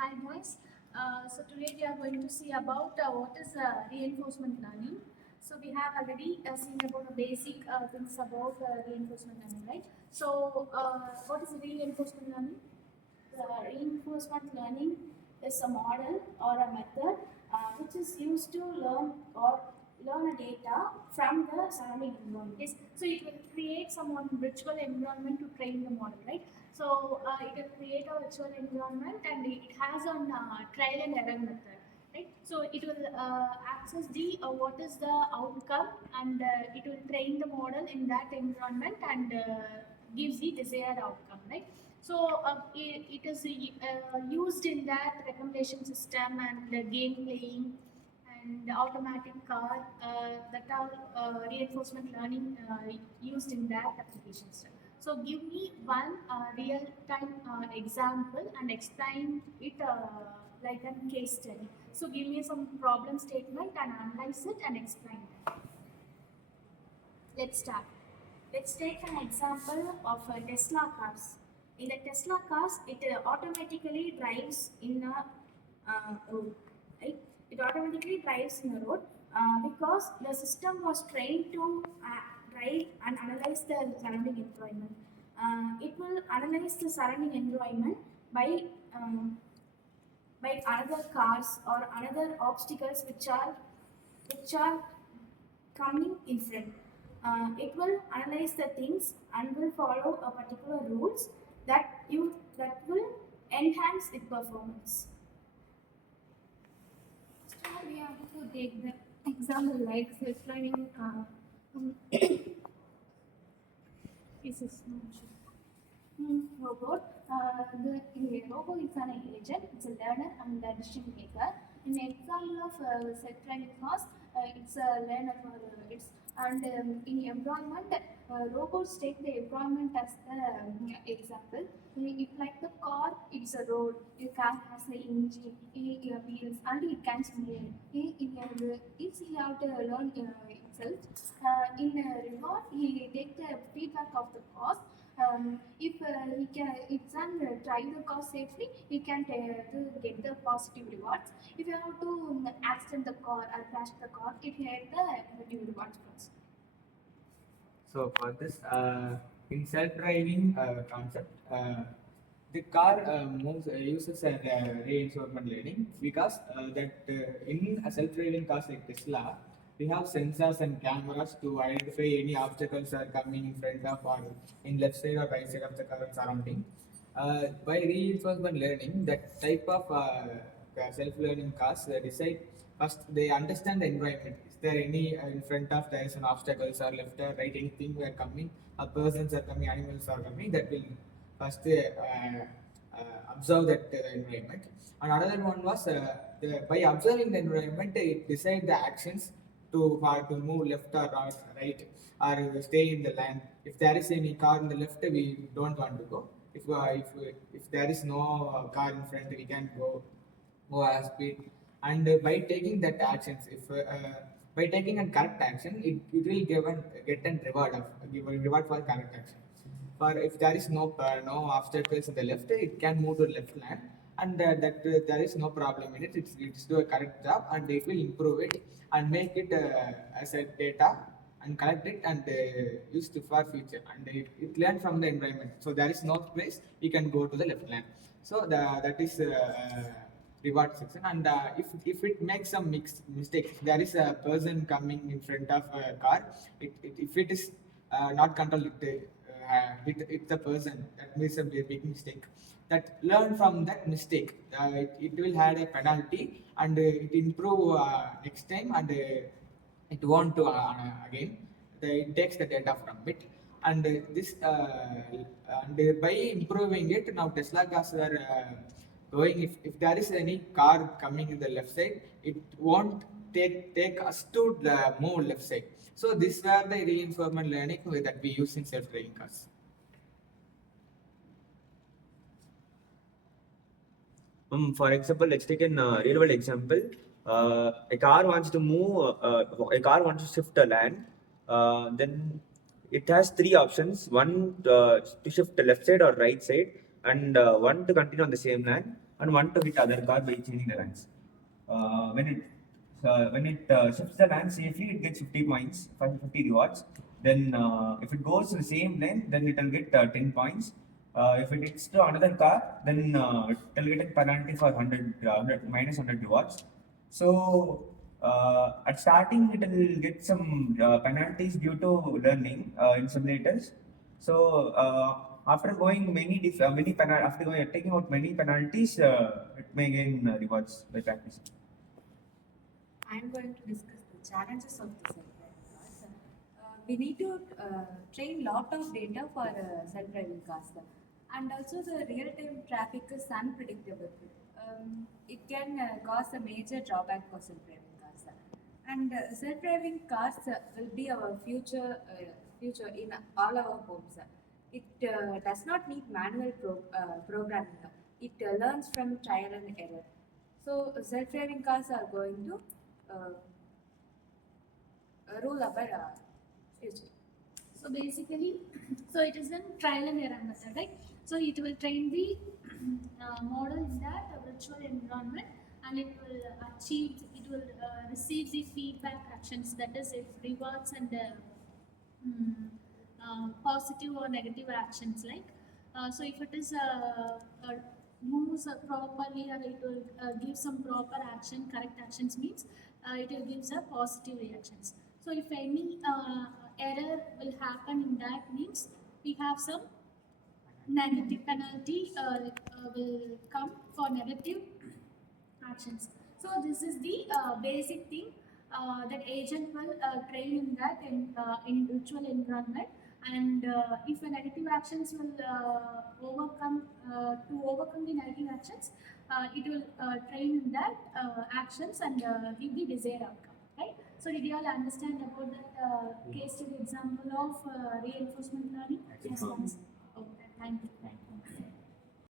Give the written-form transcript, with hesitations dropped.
Hi guys. So today we are going to see about what is reinforcement learning. So we have already seen about the basic things about reinforcement learning, right? So what is reinforcement learning? Reinforcement learning is a model or a method which is used to learn a data from the surrounding environment. Yes. So it will create some one virtual environment to train the model, right? So it will create a virtual environment and it has a trial and error method. Right? So it will access the what is the outcome and it will train the model in that environment and gives the desired outcome, right? So it is used in that recommendation system and game playing and automatic car that are reinforcement learning used in that application system. So give me one real-time example and explain it like a case study. So give me some problem statement and analyze it and explain it. Let's start. Let's take an example of Tesla cars. In the Tesla cars, it automatically drives in a road. Right? It automatically drives in a road because the system was trained to drive and analyze the surrounding environment. It will analyze the surrounding environment by um, by other cars or another obstacles which are coming in front. It will analyze the things and will follow a particular rules that will enhance its performance. So we have to take the example like self-driving is a robot. The robot is an agent, it's a learner and a decision maker. In the example of self-driving cars, it's a learner for it's and in environment, robots take the environment as the example. If like the car, it's a road. The car has the engine, wheels, and it can swim. If he have to learn itself, in reward, he take the feedback of the car. If he can drive the car safely, he can get the positive rewards. If you have to accident the car or crash the car, it get the negative rewards first. So for this, in self-driving concept, the car uses reinforcement learning because in a self-driving cars like Tesla, we have sensors and cameras to identify any obstacles are coming in front of or in left side or right side of the car surrounding. By reinforcement learning, that type of self-learning cars decide first they understand the environment. Is there any in front of there is an obstacles or left or right anything were coming, persons are coming, animals are coming. That will first observe that environment. And another one was by observing the environment, it decide the actions to move left or right or stay in the land. If there is any car in the left, we don't want to go. If there is no car in front, we can go as speed. And by taking that actions, if by taking a correct action, it will get a reward give a reward for correct action. For if there is no obstacles in the left, it can move to left land, and there is no problem in it. It's do a correct job, and it will improve it and make it as a data and collect it and use it for future. And it learn from the environment. So there is no place we can go to the left land. So that is. Reward section, and if it makes some mistake, there is a person coming in front of a car, if it is not controlled, it the person that makes a big mistake, that learn from that mistake, it will have a penalty and it improve next time, and it won't to again it takes the data from it. And this and by improving it, now Tesla cars are going, if there is any car coming in the left side, it won't take us to the move left side. So these were the reinforcement learning that we use in self-driving cars. For example, let's take a real world example. A car wants to move, a car wants to shift a land. Then it has three options: one to shift the left side or right side, and one to continue on the same line, and one to hit other car by changing the lines. When it shifts the line safely, it gets 50 points, 50 rewards. Then if it goes to the same lane, then it will get 10 points. If it hits to another car, then it will get a penalty for 100 rewards. So at starting, it will get some penalties due to learning in simulators. So after going taking out many penalties, it may gain rewards by practicing. I'm going to discuss the challenges of the self-driving cars. We need to train lot of data for self-driving cars, and also the real-time traffic is unpredictable. It can cause a major drawback for self-driving cars. And self-driving cars will be our future in all our homes. It does not need manual programming. It learns from trial and error. So self-driving cars are going to uh, rule our future. So basically, so it is a trial and error method, right? So it will train the model in that virtual environment, and it will receive the feedback actions, that is, if rewards and positive or negative actions, like so if it is moves properly, or it will give some proper action, correct actions means it will gives a positive reactions. So if any error will happen in that means we have some negative penalty will come for negative actions. So this is the basic thing that agent will train in that in virtual environment, and if a negative actions will to overcome the negative actions, it will train in that actions and give the desired outcome, right? So did you all understand about that case study example of reinforcement learning? Yes, once.